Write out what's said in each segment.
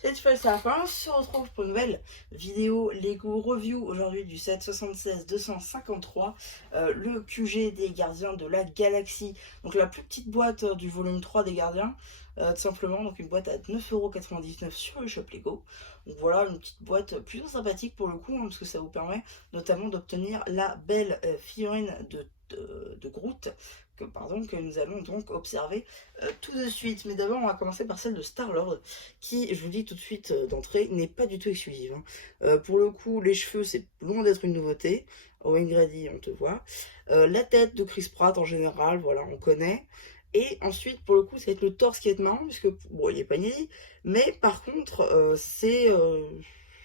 Cette fois, c'est la fin. On se retrouve pour une nouvelle vidéo Lego Review aujourd'hui du set 76-253, le QG des gardiens de la galaxie. Donc la plus petite boîte du volume 3 des gardiens, tout simplement. Donc une boîte à 9,99€ sur le shop Lego. Donc voilà, une petite boîte plutôt sympathique pour le coup, hein, parce que ça vous permet notamment d'obtenir la belle figurine de Groot, que nous allons donc observer tout de suite. Mais d'abord, on va commencer par celle de Star-Lord, qui, je vous dis tout de suite d'entrée, n'est pas du tout exclusive, hein. Pour le coup, les cheveux, c'est loin d'être une nouveauté. Owen Grady, on te voit. La tête de Chris Pratt, en général, voilà, on connaît. Et ensuite, pour le coup, ça va être le torse qui va être marrant, puisque, bon, il est pas inédit, mais par contre, c'est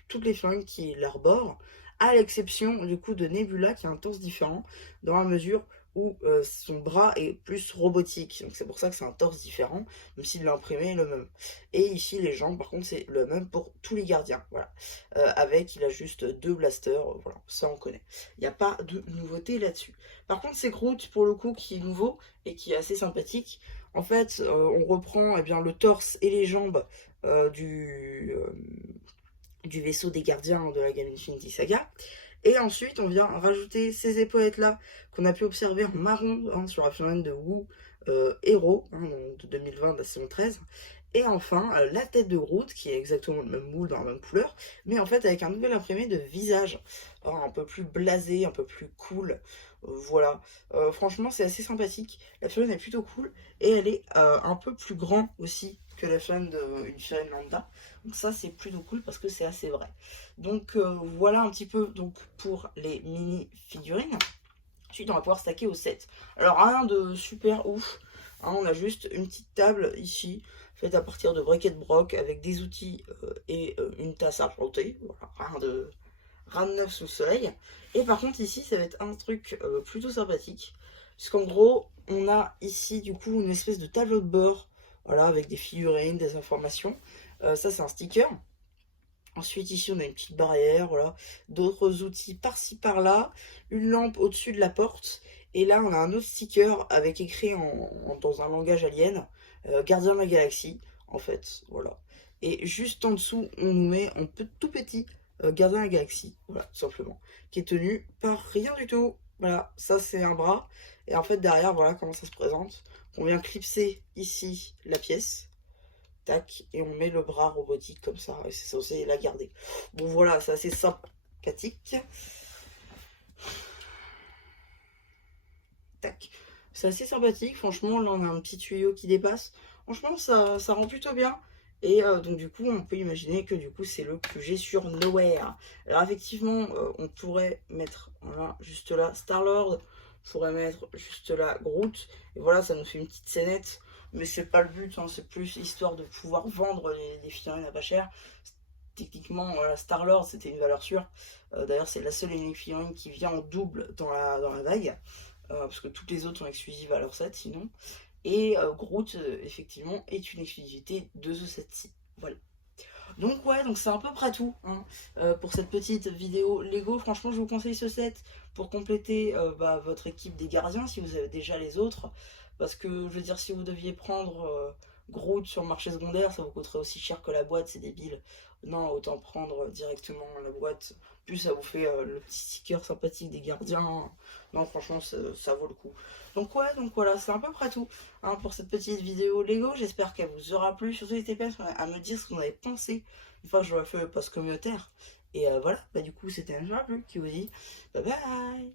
toutes les flingues qui l'arborent, à l'exception, du coup, de Nebula, qui a un torse différent, dans la mesure où son bras est plus robotique. Donc c'est pour ça que c'est un torse différent, même si l'imprimé est le même. Et ici, les jambes, par contre, c'est le même pour tous les gardiens. Voilà. Il a juste deux blasters. Voilà, ça on connaît. Il n'y a pas de nouveauté là-dessus. Par contre, c'est Groot, pour le coup, qui est nouveau et qui est assez sympathique. En fait, on reprend eh bien, le torse et les jambes euh, du, euh, du vaisseau des gardiens de la gamme Infinity Saga. Et ensuite, on vient rajouter ces épaulettes-là qu'on a pu observer en marron, hein, sur la figurine de Wu Hero, hein, de 2020 de la saison 13. Et enfin, la tête de Groot, qui est exactement le même moule dans la même couleur, mais en fait avec un nouvel imprimé de visage, hein, un peu plus blasé, un peu plus cool. Voilà. Franchement, c'est assez sympathique. La figurine est plutôt cool, et elle est un peu plus grande aussi que la figurine d'une figurine lambda. Donc ça, c'est plutôt cool parce que c'est assez vrai. Donc voilà un petit peu donc pour les mini figurines. Ensuite, on va pouvoir stacker au set. Alors rien de super ouf, hein, on a juste une petite table ici, faite à partir de briquettes broc avec des outils et une tasse argentée. Voilà, rien de neuf sous le soleil. Et par contre ici, ça va être un truc plutôt sympathique, puisqu'en gros, on a ici du coup une espèce de tableau de bord, voilà, avec des figurines, des informations. Ça, c'est un sticker. Ensuite, ici, on a une petite barrière, voilà, d'autres outils par-ci par-là, une lampe au-dessus de la porte, et là, on a un autre sticker avec écrit dans un langage alien, Gardien de la Galaxie, en fait, voilà. Et juste en dessous, on nous met en tout petit Gardien de la Galaxie, voilà, tout simplement, qui est tenu par rien du tout. Voilà, ça c'est un bras, et en fait, derrière, voilà comment ça se présente. On vient clipser ici la pièce. Tac, et on met le bras robotique comme ça, et c'est censé la garder. Bon voilà, c'est assez sympathique. Tac. C'est assez sympathique, franchement, là on a un petit tuyau qui dépasse. Franchement, ça rend plutôt bien. Et donc du coup, on peut imaginer que du coup, c'est le QG sur Nowhere. Alors effectivement, on pourrait mettre, voilà, juste là, Star-Lord. On pourrait mettre juste là, Groot. Et voilà, ça nous fait une petite scénette. Mais c'est pas le but, hein, c'est plus histoire de pouvoir vendre les figurines à pas cher. Techniquement, Star-Lord, c'était une valeur sûre. D'ailleurs, c'est la seule unique figurine qui vient en double dans la vague. Parce que toutes les autres sont exclusives à leur set sinon. Et Groot, effectivement, est une exclusivité de ce set-ci. Voilà. Donc ouais, donc c'est à peu près tout, hein, pour cette petite vidéo Lego. Franchement, je vous conseille ce set pour compléter votre équipe des gardiens si vous avez déjà les autres. Parce que, je veux dire, si vous deviez prendre Groot sur le marché secondaire, ça vous coûterait aussi cher que la boîte, c'est débile. Non, autant prendre directement la boîte. Plus ça vous fait le petit sticker sympathique des gardiens. Non, franchement, ça vaut le coup. Donc ouais, donc voilà, c'est à peu près tout, hein, pour cette petite vidéo Lego. J'espère qu'elle vous aura plu. Surtout, n'hésitez pas à me dire ce que vous en avez pensé une fois que j'aurai fait le post communautaire. Et voilà, bah du coup, c'était un qui vous dit bye bye.